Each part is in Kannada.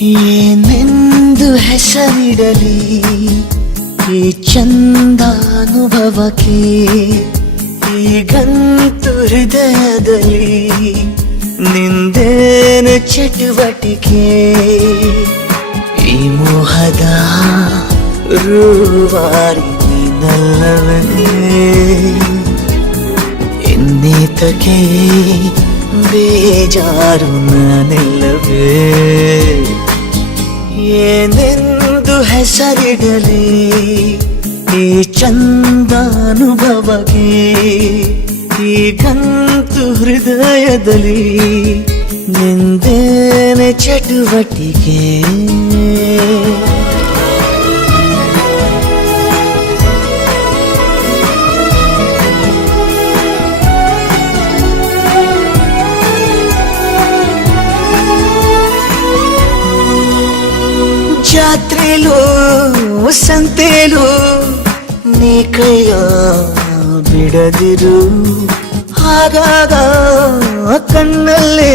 ಏನೆಂದು ಹೆಸರಿಡಲಿ ಈ ಚಂದಾನುಭವಕ್ಕೆ, ಈಗಂತೂ ಹೃದಯದಲ್ಲಿ ನಿಂದೇನ ಚಟುವಟಿಕೆ. ಈ ಮೋಹದ ರೂವಾರಿ ನೀನಲ್ಲವೇ, ಇನ್ನೀತಕ್ಕೆ ಬೇಜಾರು ನಾನಿಲ್ಲವೇ. ಏನೆಂದು ಹೆಸರಿಡಲಿ ಈ ಚಂದಾನುಭವಕ್ಕೆ, ಈಗಂತೂ ಹೃದಯದಲ್ಲಿ ನಿಂದೇನೆ ಚಟುವಟಿಕೆ. ಜಾತ್ರೆಲೂ ಸಂತೆಲೂ ನೀ ಕೈಯ ಬಿಡದಿರು, ಆಗಾಗ ಕಣ್ಣಲ್ಲೇ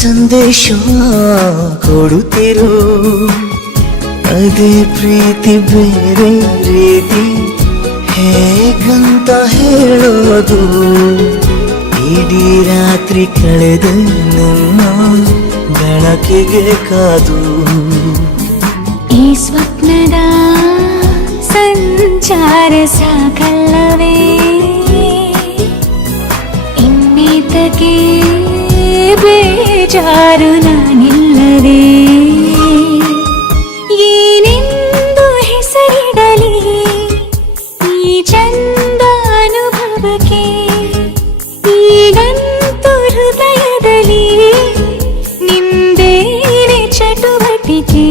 ಸಂದೇಶ ಕೊಡುತ್ತಿರು. ಅದೇ ಪ್ರೀತಿ ಬೇರೆ ರೀತಿ ಹೇಗಂತ ಹೇಳೋದು, ಇಡೀ ರಾತ್ರಿ ಕಳೆದ ನಮ್ಮ ಬೆಳಕಿಗೆ ಕಾದು. ಈ ಸ್ವಪ್ನದ ಸಂಚಾರ ಸಾಕಲ್ಲವೇ, ಇನ್ನೀತಕ್ಕೆ ಬೇಜಾರು ನಾನಿಲ್ಲವೇ. ಏನೆಂದು ಹೆಸರಿಡಲಿ ಈ ಚಂದ ಅನುಭವಕ್ಕೆ, ಈಗಂತೂ ಹೃದಯದಲ್ಲಿ ನಿಂದೇನೆ ಚಟುವಟಿಕೆ.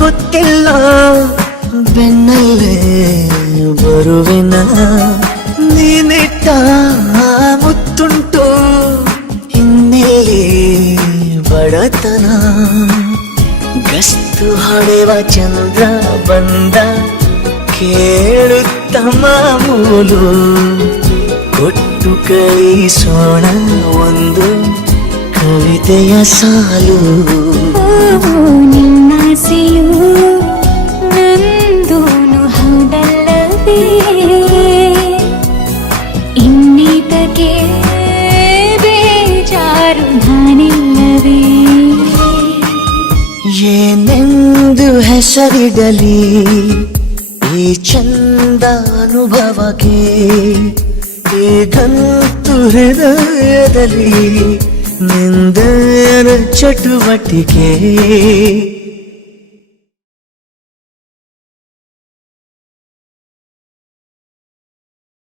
ಗೊತ್ತಿಲ್ಲ ಬೆನ್ನಲ್ಲೇ ಬರುವೆನ, ನೀನಿಟ್ಟ ಮುತ್ತುಂಟು ಹಿನ್ನೆಲೆ ಬಡತನ. ಗಸ್ತು ಹೊಡೆವ ಚಂದ್ರ ಬಂದ ಕೇಳುತ್ತ ಮಾಮೂಲು, ಕೊಟ್ಟು ಕಳಿಸೋಣ ಒಂದು ಕವಿತೆಯ ಸಾಲು. ನಿನ್ನಾಸೆಯು ನಂದೂನು ಹೌದಲ್ಲವೇ, ಇನ್ನೀತಕ್ಕೆ ಬೇಜಾರು ನಾನಿಲ್ಲವೇ. ಏನೆಂದು ಹೆಸರಿಡಲಿ ಈ ಚಂದಾನುಭವಕ್ಕೆ, ಈಗಂತೂ ಹೃದಯದಲ್ಲಿ ನಿಂದರ ಚಟುವಟಿಕೆ.